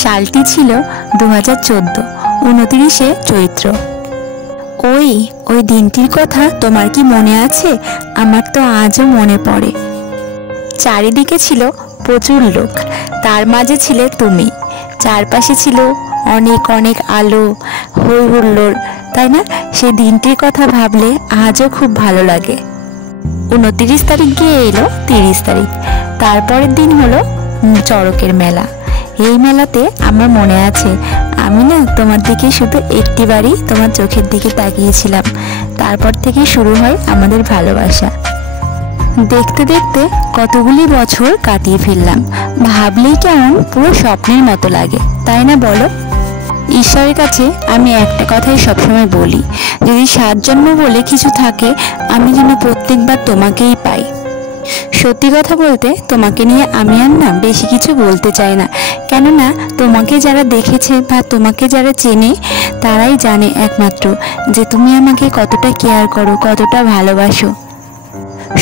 সালটি ছিল 2014, 29শে চৈত্র। ওই ওই দিনটির কথা তোমার কি মনে আছে? আমার তো আজও মনে পড়ে। চারিদিকে ছিল প্রচুর লোক, তার মাঝে ছিলে তুমি। চারপাশে ছিল অনেক অনেক আলো, হই হুল্লোড়, তাই না? সেই দিনটির কথা ভাবলে আজও খুব ভালো লাগে। 29 তারিখ গিয়ে এলো 30 তারিখ, তারপরের দিন হলো চড়কের মেলা। এই মেলাতে আমার মনে আছে, আমি না তোমার দিকে শুধু একটিবারই তোমার চোখের দিকে তাকিয়েছিলাম। তারপর থেকে শুরু হয় আমাদের ভালোবাসা। দেখতে দেখতে কতগুলি বছর কাটিয়ে ফেললাম, ভাবলেই কেমন পুরো স্বপ্নের মতো লাগে, তাই না বলো? ঈশ্বরের কাছে আমি একটা কথাই সবসময় বলি, যদি 7 জন্ম বলে কিছু থাকে, আমি যেন প্রত্যেকবার তোমাকেই পাই। সত্যি কথা বলতে তোমাকে নিয়ে আমি আর না বেশি কিছু বলতে চাই না, কেননা তোমাকে যারা দেখেছে বা তোমাকে যারা চেনে তারাই জানে একমাত্র যে তুমি আমাকে কতটা কেয়ার করো, কতটা ভালোবাসো।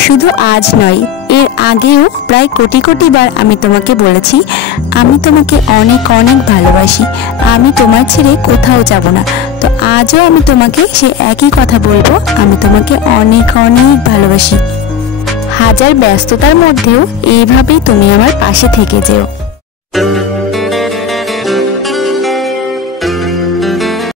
শুধু আজ নয়, এর আগেও প্রায় কোটি কোটি বার আমি তোমাকে বলেছি আমি তোমাকে অনেক অনেক ভালোবাসি, আমি তোমার ছেড়ে কোথাও যাব না। তো আজও আমি তোমাকে সে একই কথা বলবো, আমি তোমাকে অনেক অনেক ভালোবাসি। হাজার ব্যস্ততার মধ্যেও এইভাবেই তুমি আমার পাশে থেকে যেও।